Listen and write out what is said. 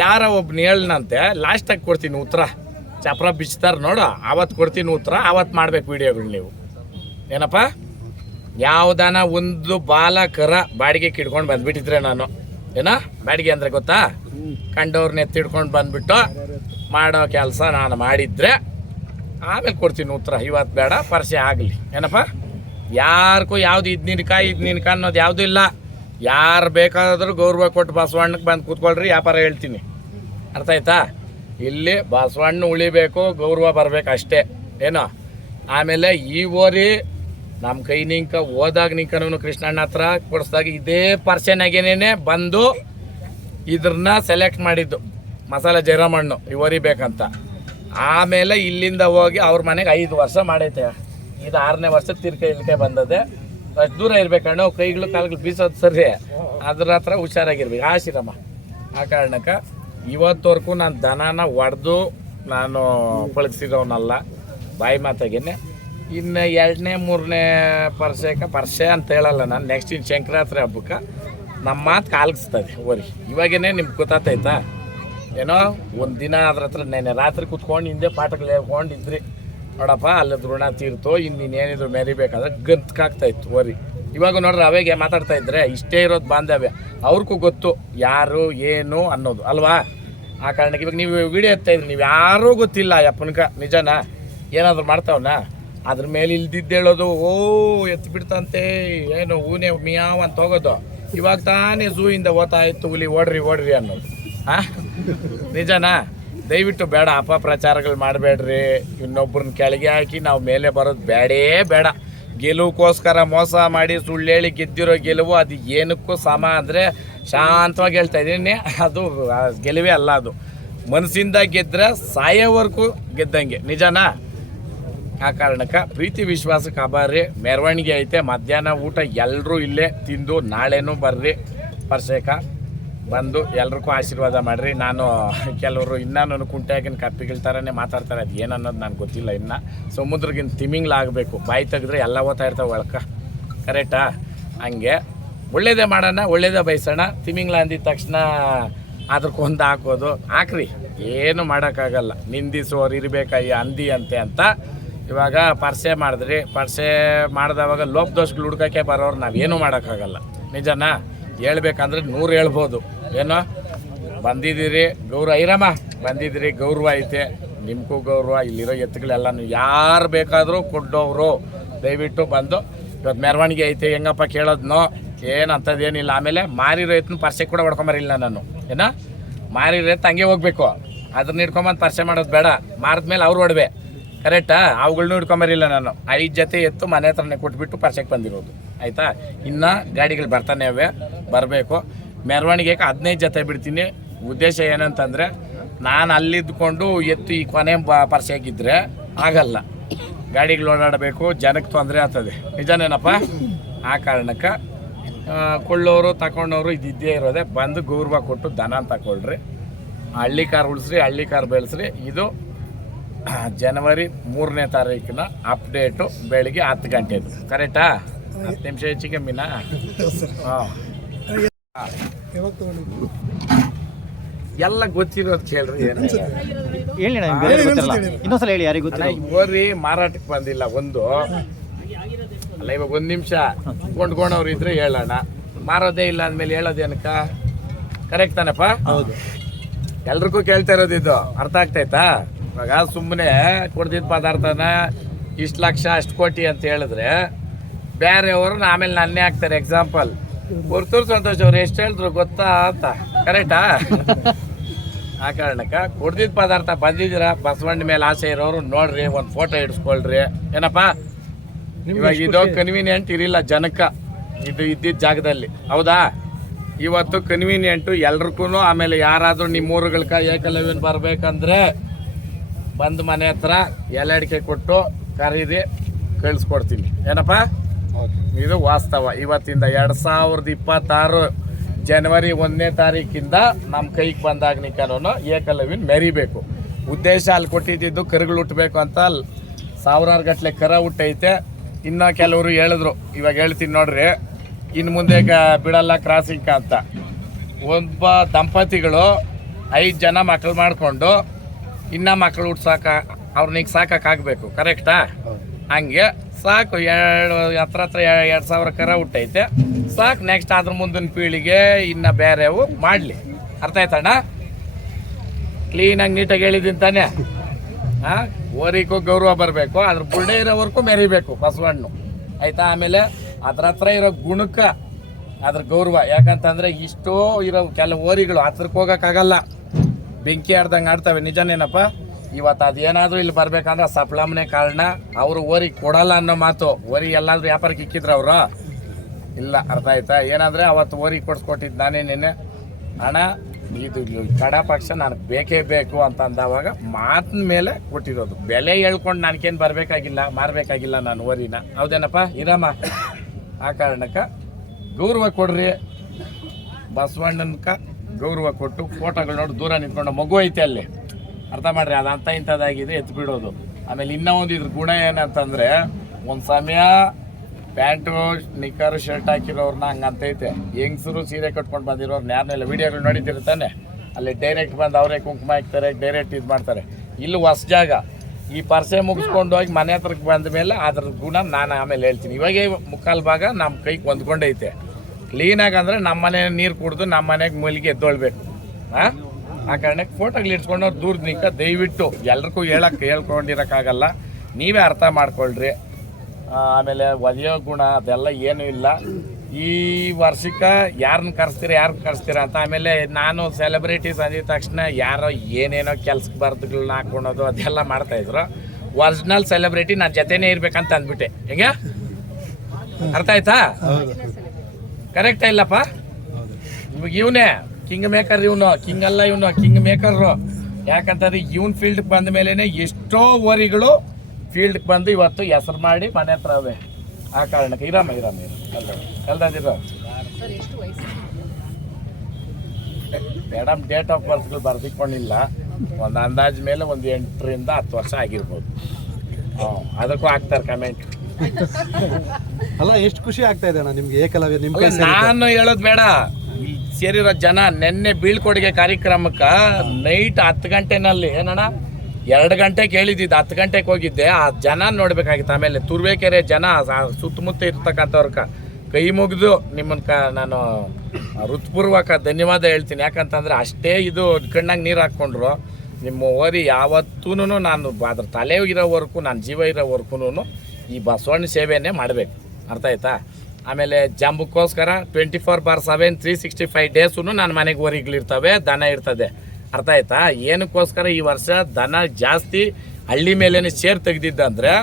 ಯಾರ ಒಬ್ನ ಹೇಳನಂತೆ ಲಾಸ್ಟಾಗಿ ಕೊಡ್ತೀನಿ ಉತ್ತರ. ಚಪ್ರ ಬಿಚ್ತಾರೆ ನೋಡು, ಆವತ್ತು ಕೊಡ್ತೀನಿ ಉತ್ತರ, ಆವತ್ತು ಮಾಡ್ಬೇಕು ವೀಡಿಯೋಗಳು ನೀವು. ಏನಪ್ಪ, ಯಾವುದಾನ ಒಂದು ಬಾಲ ಕರ ಬಾಡಿಗೆ ಕಿಡ್ಕೊಂಡು ಬಂದುಬಿಟ್ಟಿದ್ರೆ ನಾನು ಬಾಡಿಗೆ ಅಂದರೆ ಗೊತ್ತಾ, ಕಂಡವ್ರನ್ನ ಎತ್ತಿಡ್ಕೊಂಡು ಬಂದುಬಿಟ್ಟು ಮಾಡೋ ಕೆಲಸ ನಾನು ಮಾಡಿದರೆ ಆಮೇಲೆ ಕೊಡ್ತೀನಿ ಉತ್ತರ. ಇವತ್ತು ಬೇಡ, ಪರಿಚಯ ಆಗಲಿ. ಏನಪ್ಪ, ಯಾರಿಗೂ ಯಾವುದು ಇದು ನಿನ್ಕ ಅನ್ನೋದು ಯಾವುದೂ ಇಲ್ಲ. ಯಾರು ಬೇಕಾದರೂ ಗೌರವ ಕೊಟ್ಟು ಬಸವಣ್ಣಕ್ಕೆ ಬಂದು ಕೂತ್ಕೊಳ್ರಿ, ವ್ಯಾಪಾರ ಹೇಳ್ತೀನಿ. ಅರ್ಥ ಆಯ್ತಾ? ಇಲ್ಲಿ ಬಸವಣ್ಣ ಉಳಿಬೇಕು, ಗೌರವ ಬರಬೇಕು ಅಷ್ಟೇ. ಏನೋ ಆಮೇಲೆ ಈ ಓರಿ ನಮ್ಮ ಕೈ ನಿಂಕ ಹೋದಾಗ ನಿಂಕನೂ ಕೃಷ್ಣಣ್ಣ ಹತ್ರ ಕೊಡಿಸ್ದಾಗ ಇದೇ ಪರ್ಸೆನಾಗೇನೇ ಬಂದು ಇದ್ರನ್ನ ಸೆಲೆಕ್ಟ್ ಮಾಡಿದ್ದು, ಮಸಾಲೆ ಜಯರಾಮಣ್ಣು ಈ ಓರಿ ಬೇಕಂತ. ಆಮೇಲೆ ಇಲ್ಲಿಂದ ಹೋಗಿ ಅವ್ರ ಮನೆಗೆ 5 ವರ್ಷ ಮಾಡೈತೆ. ಇದು 6ನೇ ವರ್ಷ ಇಲ್ಲಿಗೆ ಬಂದದೆ. ಅಷ್ಟು ದೂರ ಇರ್ಬೇಕಣ್ಣು, ಕೈಗಳು ಕಾಲುಗಳು ಬೀಸೋದು ಸರಿ, ಅದ್ರ ಹತ್ರ ಹುಷಾರಾಗಿರ್ಬೇಕು. ಆಶೀರಮ್ಮ. ಆ ಕಾರಣಕ್ಕೆ ಇವತ್ತವರೆಗೂ ನಾನು ದನನ ಒಡೆದು ನಾನು ಪಳಗಿಸಿರೋನಲ್ಲ, ಬಾಯಿ ಮಾತಾಗೇನೆ. ಇನ್ನು 2ನೇ 3ನೇ ಪರಿಚಯ ಅಂತ ಹೇಳಲ್ಲ ನಾನು. ನೆಕ್ಸ್ಟ್ ಇನ್ನು ಸಂಕ್ರಾಂತಿ ಹಬ್ಬಕ್ಕೆ ನಮ್ಮ ಮಾತು ಕಾಲ್ಗಿಸ್ತದೆ ಓರಿ. ಇವಾಗೇನೆ ನಿಮ್ಗೆ ಗೊತ್ತಾಯ್ತಾ? ಏನೋ ಒಂದು ದಿನ ಅದ್ರ ಹತ್ರ ನೆನೆ ರಾತ್ರಿ ಕುತ್ಕೊಂಡು ಹಿಂದೆ ಪಾಠಗಳು ಹೇಳ್ಕೊಂಡಿದ್ರಿ ನೋಡಪ್ಪ, ಅಲ್ಲದ ಋಣ ತೀರ್ತು, ಇನ್ನೇನಿದ್ರು ಮೆರಿಬೇಕಾದ್ರೆ ಗಂತ್ಕಾಗ್ತಾಯಿತ್ತು ಓರಿ. ಇವಾಗ ನೋಡ್ರಿ ಅವಾಗೆ ಮಾತಾಡ್ತಾ ಇದ್ರೆ ಇಷ್ಟೇ ಇರೋದು ಬಾಂಧವ್ಯ. ಅವ್ರಿಗೂ ಗೊತ್ತು ಯಾರು ಏನು ಅನ್ನೋದು ಅಲ್ವಾ? ಆ ಕಾರಣಕ್ಕೆ ಇವಾಗ ನೀವು ವಿಡಿಯೋ ಎತ್ತಾಯಿದ್ರಿ, ನೀವು ಯಾರೂ ಗೊತ್ತಿಲ್ಲ ಯಪ್ಪನಕ ನಿಜನಾ, ಏನಾದರೂ ಮಾಡ್ತಾವನ ಅದ್ರ ಮೇಲೆ ಇಲ್ದಿದ್ದೇಳೋದು, ಓ ಎತ್ತು ಬಿಡ್ತಂತೆ, ಏನು ಹೂನೆ ಮಿಯಾವ್ ಅಂತ ಹೋಗೋದು. ಇವಾಗ ತಾನೇ ಝೂಯಿಂದ ಓದ್ತಾಯಿತ್ತು ಹುಲಿ ಓಡ್ರಿ ಅನ್ನೋದು. ನಿಜನಾ? ದಯವಿಟ್ಟು ಬೇಡ, ಅಪಪ್ರಚಾರಗಳು ಮಾಡಬೇಡ್ರಿ. ಇನ್ನೊಬ್ಬರನ್ನ ಕೆಳಗೆ ಹಾಕಿ ನಾವು ಮೇಲೆ ಬರೋದು ಬೇಡ. ಗೆಲುವುಗೋಸ್ಕರ ಮೋಸ ಮಾಡಿ ಸುಳ್ಳು ಹೇಳಿ ಗೆದ್ದಿರೋ ಗೆಲುವು ಅದು ಏನಕ್ಕೂ ಸಮ ಅಂದರೆ ಶಾಂತವಾಗಿ ಹೇಳ್ತಾ ಇದ್ದೀನಿ, ಅದು ಗೆಲುವೇ ಅಲ್ಲ. ಅದು ಮನಸ್ಸಿಂದ ಗೆದ್ದರೆ ಸಾಯೋವರೆಗೂ ಗೆದ್ದಂಗೆ. ನಿಜನಾ? ಆ ಕಾರಣಕ್ಕೆ ಪ್ರೀತಿ ವಿಶ್ವಾಸಕ್ಕೆ ಆಭಾರಿ. ಮೆರವಣಿಗೆ ಐತೆ, ಮಧ್ಯಾಹ್ನ ಊಟ ಎಲ್ಲರೂ ಇಲ್ಲೇ ತಿಂದು ನಾಳೆನೂ ಬರ್ರಿ ಪರಿಚಯಕ ಬಂದು ಎಲ್ರಿಗೂ ಆಶೀರ್ವಾದ ಮಾಡಿರಿ. ನಾನು ಕೆಲವರು ಇನ್ನೂ ನಾನು ಕುಂಟೆಯಾಗಿನ ಕಪ್ಪಿಗಳ ಥರನೇ ಮಾತಾಡ್ತಾರೆ, ಅದು ಏನನ್ನೋದು ನನಗೆ ಗೊತ್ತಿಲ್ಲ. ಇನ್ನು ಸಮುದ್ರಗಿಂತ ತಿಮಿಂಗ್ಲಾಗಬೇಕು, ಬಾಯಿ ತೆಗೆದ್ರೆ ಎಲ್ಲ ಓದ್ತಾ ಇರ್ತಾವೆ ಒಳಕ. ಕರೆಕ್ಟಾ? ಹಂಗೆ ಒಳ್ಳೇದೇ ಮಾಡೋಣ, ಒಳ್ಳೇದೇ ಬಯಸೋಣ. ತಿಮಿಂಗ್ಲ ಅಂದಿದ ತಕ್ಷಣ ಅದ್ರಕ್ಕೊಂದು ಹಾಕೋದು ಹಾಕ್ರಿ, ಏನು ಮಾಡೋಕ್ಕಾಗಲ್ಲ. ನಿಂದಿಸೋರು ಇರಬೇಕಯ್ಯ ಅಂದಿ ಅಂತ ಇವಾಗ ಪರಿಚಯ ಮಾಡಿದ್ರಿ. ಪರಿಚಯ ಮಾಡಿದವಾಗ ಲೋಪದೋಷಗಳು ಹುಡ್ಕೋಕ್ಕೆ ಬರೋರು ನಾವೇನು ಮಾಡೋಕ್ಕಾಗಲ್ಲ. ನಿಜನಾ? ಹೇಳ್ಬೇಕಂದ್ರೆ 100 ಹೇಳ್ಬೋದು. ಏನೋ ಬಂದಿದ್ದೀರಿ, ಗೌರವ ಐರಮ್ಮ ಬಂದಿದ್ದೀರಿ, ಗೌರವ ಐತೆ, ನಿಮಗೂ ಗೌರವ. ಇಲ್ಲಿರೋ ಎತ್ತುಗಳೆಲ್ಲ ನೀವು ಯಾರು ಬೇಕಾದರೂ ಕೊಡೋರು ದಯವಿಟ್ಟು ಬಂದು. ಇವತ್ತು ಮೆರವಣಿಗೆ ಐತೆ, ಹೆಂಗಪ್ಪ ಕೇಳೋದ್ನೋ ಏನಂತದೇನಿಲ್ಲ. ಆಮೇಲೆ ಮಾರಿರೋ ಎತ್ತನ್ನು ಪರಿಚಯ ಕೂಡ ಹೊಡ್ಕೊಂಬರಿಲ್ಲ ನಾನು. ಏನೋ ಮಾರಿರೋ ಎತ್ತು ಹಂಗೆ ಹೋಗ್ಬೇಕು, ಅದನ್ನ ಹಿಡ್ಕೊಂಬಂದು ಪರಿಚಯ ಮಾಡೋದು ಬೇಡ. ಮಾರಿದ್ಮೇಲೆ ಅವ್ರು ಹೊಡ್ವೆ. ಕರೆಕ್ಟಾ? ಅವುಗಳ್ನೂ ಹಿಡ್ಕೊಂಬರಿಲ್ಲ ನಾನು. 5 ಜೊತೆ ಎತ್ತು ಮನೆ ಹತ್ರನೇ ಕೊಟ್ಬಿಟ್ಟು ಪರಿಚಯಕ್ಕೆ ಬಂದಿರೋದು. ಆಯಿತಾ? ಇನ್ನು ಗಾಡಿಗಳು ಬರ್ತಾನೆ ಅವೆ, ಬರಬೇಕು. ಮೆರವಣಿಗೆಗೆ 15 ಜೊತೆ ಬಿಡ್ತೀನಿ. ಉದ್ದೇಶ ಏನಂತಂದರೆ ನಾನು ಅಲ್ಲಿದ್ದುಕೊಂಡು ಎತ್ತು ಈ ಕೊನೆ ಪರಿಚಯಕ್ಕಿದ್ರೆ ಆಗಲ್ಲ, ಗಾಡಿಗಳು ಓಡಾಡಬೇಕು, ಜನಕ್ಕೆ ತೊಂದರೆ ಆಗ್ತದೆ. ನಿಜನೇನಪ್ಪ? ಆ ಕಾರಣಕ್ಕೆ ಕೊಳ್ಳೋರು ತಗೊಂಡವರು ಇದ್ದೇ ಇರೋದೆ. ಬಂದು ಗೌರವ ಕೊಟ್ಟು ದನ ತಗೊಳ್ರಿ. ಹಳ್ಳಿ ಕಾರ್ ಉಳಿಸ್ರಿ, ಹಳ್ಳಿ ಕಾರ್ ಬೆಳೆಸ್ರಿ. ಇದು ಜನವರಿ 3ನೇ ತಾರೀಕಿನ ಅಪ್ಡೇಟು, ಬೆಳಿಗ್ಗೆ 10 ಗಂಟೆದು. ಕರೆಕ್ಟಾ? 10 ನಿಮಿಷ ಹೆಚ್ಚು ಕಮ್ಮಿನಾ? ಹಾಂ, ಎಲ್ಲ ಗೊತ್ತಿರೋದು ಕೇಳ್ರಿ. ಇನ್ನೊಂದ್ಸಲ ಹೇಳಿ, ಯಾರಿಗೆ ಗೊತ್ತಿಲ್ಲ. ಓರಿ ಮಾರಾಟಕ್ಕೆ ಬಂದಿಲ್ಲ ಒಂದು ಅಲ್ಲ. ಇವಾಗ 1 ನಿಮಿಷ ಕೊಂಡ್ಕೊಂಡವ್ರು ಇದ್ರೆ ಹೇಳೋಣ, ಮಾರೋದೇ ಇಲ್ಲ ಅಂದಮೇಲೆ ಹೇಳೋದೇನಕ್ಕ? ಕರೆಕ್ಟ್ ತಾನಪ್ಪ? ಹೌದು. ಎಲ್ರಿಗೂ ಕೇಳ್ತಾ ಇರೋದು ಇದು. ಅರ್ಥ ಆಗ್ತೈತಾ? ಇವಾಗ ಸುಮ್ಮನೆ ಕೊಡ್ದಿದ್ದ ಪದಾರ್ಥನ ಇಷ್ಟು ಲಕ್ಷ ಅಷ್ಟು ಕೋಟಿ ಅಂತ ಹೇಳಿದ್ರೆ ಬೇರೆಯವರು ಆಮೇಲೆ ನನ್ನೇ ಹಾಕ್ತಾರೆ. ಎಕ್ಸಾಂಪಲ್ ಹೊರ್ತೂರು ಸಂತೋಷ್ ಅವ್ರು ಎಷ್ಟು ಹೇಳಿದ್ರು ಗೊತ್ತಾ ಅಂತ. ಕರೆಕ್ಟಾ? ಆ ಕಾರಣಕ್ಕೆ ಕೊಡ್ದಿದ್ದ ಪದಾರ್ಥ ಬಂದಿದ್ದೀರಾ, ಬಸವಣ್ಣ ಮೇಲೆ ಆಸೆ ಇರೋರು ನೋಡ್ರಿ, ಒಂದು ಫೋಟೋ ಇಡಿಸ್ಕೊಳ್ರಿ. ಏನಪ್ಪ, ಇವಾಗ ಇದು ಕನ್ವೀನಿಯಂಟ್ ಇರಲಿಲ್ಲ ಜನಕ್ಕೆ, ಇದು ಇದ್ದಿದ್ದ ಜಾಗದಲ್ಲಿ. ಹೌದಾ? ಇವತ್ತು ಕನ್ವೀನಿಯಂಟು ಎಲ್ರಿಗೂ. ಆಮೇಲೆ ಯಾರಾದರೂ ನಿಮ್ಮೂರುಗಳ್ಕ ಏಕಲವ್ಯನ ಬರಬೇಕಂದ್ರೆ ಬಂದು ಮನೆ ಹತ್ರ ಎಲೆ ಅಡಿಕೆ ಕೊಟ್ಟು ಕರೀರಿ, ಕಳಿಸ್ಕೊಡ್ತೀನಿ. ಏನಪ್ಪ? ಇದು ವಾಸ್ತವ. ಇವತ್ತಿಂದ 2026 ಜನವರಿ 1ನೇ ತಾರೀಕಿಂದ ನಮ್ಮ ಕೈಗೆ ಬಂದಾಗ ನಿಕ್ಕನೂ ಏಕಲವ್ಯನ ಮೆರಿಬೇಕು. ಉದ್ದೇಶ ಅಲ್ಲಿ ಕೊಟ್ಟಿದ್ದು ಕರುಗಳು ಹುಟ್ಟಬೇಕು ಅಂತ. 1000 ಗಟ್ಟಲೆ ಕರ ಹುಟ್ಟೈತೆ. ಇನ್ನೂ ಕೆಲವರು ಹೇಳಿದ್ರು, ಇವಾಗ ಹೇಳ್ತೀನಿ ನೋಡ್ರಿ, ಇನ್ನು ಮುಂದೆ ಬಿಡಲ್ಲ ಕ್ರಾಸಿಂಗ್ ಅಂತ. ಒಬ್ಬ ದಂಪತಿಗಳು 5 ಜನ ಮಕ್ಳು ಮಾಡಿಕೊಂಡು ಇನ್ನೂ ಮಕ್ಳು ಹುಟ್ಸಾಕ ಅವ್ರನ್ನೀಗ ಸಾಕಾಗಬೇಕು, ಕರೆಕ್ಟಾ? ಹಂಗೆ ಸಾಕು. ಹತ್ರ 2,000 ಕರ ಹುಟ್ಟೈತೆ ಸಾಕು. ನೆಕ್ಸ್ಟ್ ಅದ್ರ ಮುಂದಿನ ಪೀಳಿಗೆ ಇನ್ನು ಬೇರೆವು ಮಾಡಲಿ. ಅರ್ಥ ಆಯ್ತಣ್ಣ? ಕ್ಲೀನಾಗಿ ನೀಟಾಗಿ ಹೇಳಿದ್ದೀನಿ ತಾನೆ? ಹಾಂ, ಓರಿಗೂ ಗೌರವ ಬರಬೇಕು, ಅದ್ರ ಬುಲ್ಡೆ ಇರೋವರೆಗೂ ಮೆರಿಬೇಕು ಬಸವಣ್ಣು, ಆಯಿತಾ? ಆಮೇಲೆ ಅದ್ರ ಹತ್ರ ಇರೋ ಗುಣಕ್ಕೆ ಅದ್ರ ಗೌರವ. ಯಾಕಂತಂದರೆ ಇಷ್ಟೋ ಇರೋ ಕೆಲವು ಓರಿಗಳು ಹತ್ರಕ್ಕೆ ಹೋಗೋಕ್ಕಾಗಲ್ಲ, ಬೆಂಕಿ ಆಡ್ದಂಗೆ ಆಡ್ತವೆ. ನಿಜನೇನಪ್ಪ? ಇವತ್ತು ಅದೇನಾದರೂ ಇಲ್ಲಿ ಬರ್ಬೇಕಂದ್ರೆ ಸಪ್ಲಮ್ನೇ ಕಾರಣ. ಅವರು ಓರಿ ಕೊಡಲ್ಲ ಅನ್ನೋ ಮಾತು. ಓರಿ ಎಲ್ಲಾದ್ರೂ ವ್ಯಾಪಾರಕ್ಕೆ ಇಕ್ಕಿದ್ರು ಅವರು ಇಲ್ಲ. ಅರ್ಥ ಆಯ್ತಾ? ಏನಂದರೆ ಅವತ್ತು ಓರಿ ಕೊಡ್ಸ್ಕೊಟ್ಟಿದ್ದು ನಾನೇ ನೆನೆ ಹಣ ಇದು ಕಡ ಪಕ್ಷ ನನಗೆ ಬೇಕೇ ಬೇಕು ಅಂತ ಅಂದವಾಗ ಮಾತಿನ ಮೇಲೆ ಕೊಟ್ಟಿರೋದು. ಬೆಲೆ ಹೇಳ್ಕೊಂಡು ನನಗೇನು ಬರಬೇಕಾಗಿಲ್ಲ, ಮಾರಬೇಕಾಗಿಲ್ಲ ನಾನು ಓರಿನ. ಹೌದೇನಪ್ಪ ಇರಮ್ಮ? ಆ ಕಾರಣಕ್ಕೆ ಗೌರವ ಕೊಡ್ರಿ ಬಸವಣ್ಣನ್ಕ ಗೌರವ ಕೊಟ್ಟು ಫೋಟೋಗಳು ನೋಡಿ ದೂರ ನಿಂತ್ಕೊಂಡು ಮಗು ಐತೆ ಅಲ್ಲಿ, ಅರ್ಥ ಮಾಡ್ರಿ, ಅದು ಅಂತ ಇಂಥದ್ದಾಗಿದೆ ಎತ್ತು ಬಿಡೋದು. ಆಮೇಲೆ ಇನ್ನೂ ಒಂದು ಇದ್ರ ಗುಣ ಏನಂತಂದರೆ, ಒಂದು ಸಮಯ ಪ್ಯಾಂಟು ನಿಕ್ಕರು ಶರ್ಟ್ ಹಾಕಿರೋರ್ನ ಹಂಗಂತೈತೆ, ಹೆಂಗಸರು ಸೀರೆ ಕಟ್ಕೊಂಡು ಬಂದಿರೋರ್ನ ಯಾರನ್ನೆಲ್ಲ ವೀಡಿಯೋಗಳು ನೋಡಿದಿರ್ತಾನೆ, ಅಲ್ಲಿ ಡೈರೆಕ್ಟ್ ಬಂದು ಅವರೇ ಕುಂಕುಮ ಹಾಕ್ತಾರೆ, ಡೈರೆಕ್ಟ್ ಇದು ಮಾಡ್ತಾರೆ. ಇಲ್ಲಿ ಹೊಸ ಜಾಗ, ಈ ಪರ್ಸೆ ಮುಗಿಸ್ಕೊಂಡು ಹೋಗಿ ಮನೆ ಹತ್ರಕ್ಕೆ ಬಂದ ಮೇಲೆ ಅದ್ರ ಗುಣ ನಾನು ಆಮೇಲೆ ಹೇಳ್ತೀನಿ. ಇವಾಗೇ ಮುಕ್ಕಾಲು ಭಾಗ ನಮ್ಮ ಕೈಗೆ ಹೊಂದ್ಕೊಂಡೈತೆ. ಕ್ಲೀನಾಗಿ ಅಂದರೆ ನಮ್ಮ ಮನೆ ನೀರು ಕುಡಿದು ನಮ್ಮ ಮನೆಗೆ ಮೂಲಿಗೆ ಎದ್ದೊಳ್ಬೇಕು. ಹಾಂ, ಆ ಕಾರಣಕ್ಕೆ ಫೋಟೋಗಳು ಇಟ್ಕೊಂಡವ್ರು ದೂರ ನಿಂಕ ದಯವಿಟ್ಟು ಎಲ್ರಿಗೂ ಹೇಳ್ಕೊಂಡಿರೋಕ್ಕಾಗಲ್ಲ, ನೀವೇ ಅರ್ಥ ಮಾಡ್ಕೊಳ್ರಿ. ಆಮೇಲೆ ಒದೆಯೋ ಗುಣ ಅದೆಲ್ಲ ಏನೂ ಇಲ್ಲ. ಈ ವರ್ಷಕ್ಕೆ ಯಾರನ್ನ ಕರೆಸ್ತೀರ ಅಂತ. ಆಮೇಲೆ ನಾನು ಸೆಲೆಬ್ರಿಟೀಸ್ ಅಂದಿದ ತಕ್ಷಣ ಯಾರೋ ಏನೇನೋ ಕೆಲ್ಸಕ್ಕೆ ಬರ್ದುಗಳನ್ನ ಹಾಕೊಳೋದು ಅದೆಲ್ಲ ಮಾಡ್ತಾಯಿದ್ರು. ಒರಿಜಿನಲ್ ಸೆಲೆಬ್ರಿಟಿ ನನ್ನ ಜೊತೆನೇ ಇರ್ಬೇಕಂತ ಅಂದ್ಬಿಟ್ಟೆ. ಹೆಂಗೆ? ಅರ್ಥ ಆಯ್ತಾ? ಕರೆಕ್ಟಾ ಇಲ್ಲಪ್ಪ? ಇವಾಗ ಇವನೇ ಕಿಂಗ್ ಮೇಕರ್, ಇವನು ಕಿಂಗ್ ಅಲ್ಲ, ಇವನು ಕಿಂಗ್ ಮೇಕರು. ಯಾಕಂತಂದ್ರೆ ಇವನ್ ಫೀಲ್ಡ್ಗೆ ಬಂದ ಮೇಲೇ ಎಷ್ಟೋ ಓರಿಗಳು ಫೀಲ್ಡ್ಗೆ ಬಂದು ಇವತ್ತು ಹೆಸರು ಮಾಡಿ ಮನೆ ಹತ್ರ ಅವೆ. ಆ ಕಾರಣಕ್ಕೆ ಇರಾಮ ಎಲ್ದಿರ ಮೇಡಮ್ ಡೇಟ್ ಆಫ್ ಬರ್ತ್ಗಳು ಬರ್ದಿಕೊಂಡಿಲ್ಲ. ಒಂದು ಅಂದಾಜು ಮೇಲೆ ಒಂದು 8 ರಿಂದ 10 ವರ್ಷ ಆಗಿರ್ಬೋದು. ಅದಕ್ಕೂ ಹಾಕ್ತಾರೆ ಕಮೆಂಟ್. ಅಲ್ಲ, ಎಷ್ಟು ಖುಷಿ ಆಗ್ತಾ ಇದೆ ಅಣ್ಣ ನಿಮ್ಗೆ ಏಕಲವ್ಯ ನಿಮ್ಗೆ? ನಾನು ಹೇಳೋದು ಬೇಡ, ಸೇರಿರೋ ಜನ ನೆನ್ನೆ ಬೀಳ್ಕೊಡುಗೆ ಕಾರ್ಯಕ್ರಮಕ್ಕೆ ನೈಟ್ 10 ಗಂಟೆನಲ್ಲಿ ಏನಣ್ಣ 2 ಗಂಟೆಗೆ ಹೇಳಿದ್ದಿದ್ದು 10 ಗಂಟೆಗೆ ಹೋಗಿದ್ದೆ. ಆ ಜನ ನೋಡ್ಬೇಕಾಗಿತ್ತು. ಆಮೇಲೆ ತುರುವೇಕೆರೆ ಜನ ಸುತ್ತಮುತ್ತ ಇರ್ತಕ್ಕಂಥವ್ರಕ ಕೈ ಮುಗಿದು ನಿಮ್ಮನ್ನ ನಾನು ಹೃತ್ಪೂರ್ವಕ ಧನ್ಯವಾದ ಹೇಳ್ತೀನಿ. ಯಾಕಂತಂದರೆ ಅಷ್ಟೇ ಇದು ಕಣ್ಣಾಗ ನೀರು ಹಾಕ್ಕೊಂಡ್ರು. ನಿಮ್ಮ ಓರಿ ಯಾವತ್ತೂ ನಾನು ಅದ್ರ ತಲೆ ಇರೋವರೆಗೂ, ನಾನು ಜೀವ ಇರೋವರೆಗೂ ಈ ಬಸವಣ್ಣ ಸೇವೆಯೇ ಮಾಡಬೇಕು. ಅರ್ಥ ಆಯ್ತಾ? ಆಮೇಲೆ ಜಂಬಕ್ಕೋಸ್ಕರ 24/7 365 ಡೇಸೂ ನನ್ನ ಮನೆಗೆ ಓರಿಗಳಿರ್ತವೆ, ದನ ಇರ್ತದೆ. ಅರ್ಥ ಆಯ್ತಾ? ಏನಕ್ಕೋಸ್ಕರ ಈ ವರ್ಷ ದನ ಜಾಸ್ತಿ ಹಳ್ಳಿ ಮೇಲೇ ಶೇರ್ ತೆಗೆದಿದ್ದಂದರೆ